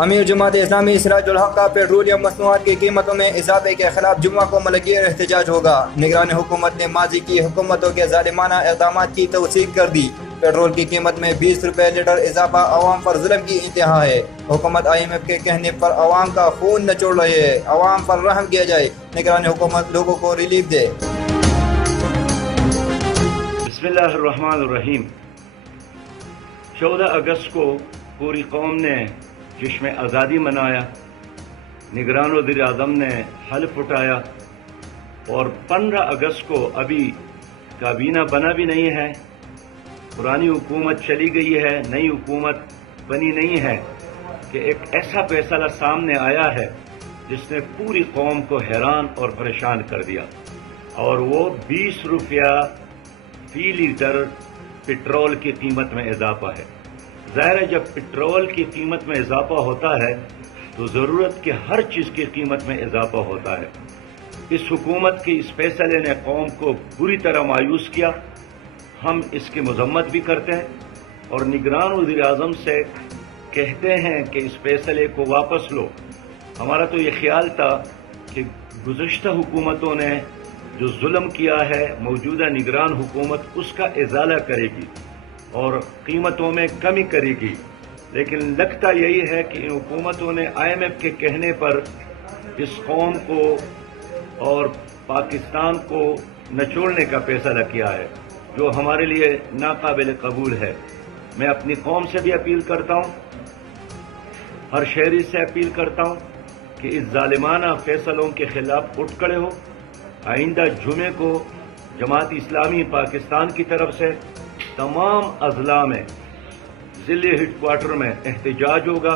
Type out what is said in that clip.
امیر جماعت اسلامی سراج الحق کا پیٹرولیم مصنوعات کی قیمتوں میں اضافے کے خلاف جمعہ کو ملکی احتجاج ہوگا۔ نگران حکومت نے ماضی کی حکومتوں کے ظالمانہ اقدامات کی توثیق کر دی۔ پیٹرول کی قیمت میں 20 روپے لیٹر اضافہ عوام پر ظلم کی انتہا ہے۔ حکومت IMF کے کہنے پر عوام کا خون نچوڑ رہی ہے۔ عوام پر رحم کیا جائے، نگران حکومت لوگوں کو ریلیف دے۔ بسم اللہ الرحمن الرحیم۔ 14 اگست کو پوری قوم نے جشن آزادی منایا، نگران وزیر اعظم نے حلف اٹھایا، اور 15 اگست کو ابھی کابینہ بنا بھی نہیں ہے، پرانی حکومت چلی گئی ہے، نئی حکومت بنی نہیں ہے کہ ایک ایسا فیصلہ سامنے آیا ہے جس نے پوری قوم کو حیران اور پریشان کر دیا، اور وہ 20 روپیہ فی لیٹر پٹرول کی قیمت میں اضافہ ہے۔ ظاہر ہے جب پٹرول کی قیمت میں اضافہ ہوتا ہے تو ضرورت کی ہر چیز کی قیمت میں اضافہ ہوتا ہے۔ اس حکومت کے اس فیصلے نے قوم کو بری طرح مایوس کیا، ہم اس کی مذمت بھی کرتے ہیں اور نگران وزیر اعظم سے کہتے ہیں کہ اس فیصلے کو واپس لو۔ ہمارا تو یہ خیال تھا کہ گزشتہ حکومتوں نے جو ظلم کیا ہے، موجودہ نگران حکومت اس کا ازالہ کرے گی اور قیمتوں میں کمی کرے گی، لیکن لگتا یہی ہے کہ ان حکومتوں نے IMF کے کہنے پر اس قوم کو اور پاکستان کو نچوڑنے کا فیصلہ کیا ہے، جو ہمارے لیے ناقابل قبول ہے۔ میں اپنی قوم سے بھی اپیل کرتا ہوں، ہر شہری سے اپیل کرتا ہوں کہ اس ظالمانہ فیصلوں کے خلاف اٹھ کھڑے ہو۔ آئندہ جمعے کو جماعت اسلامی پاکستان کی طرف سے تمام اضلاع میں ضلعی ہیڈ کوارٹر میں احتجاج ہوگا،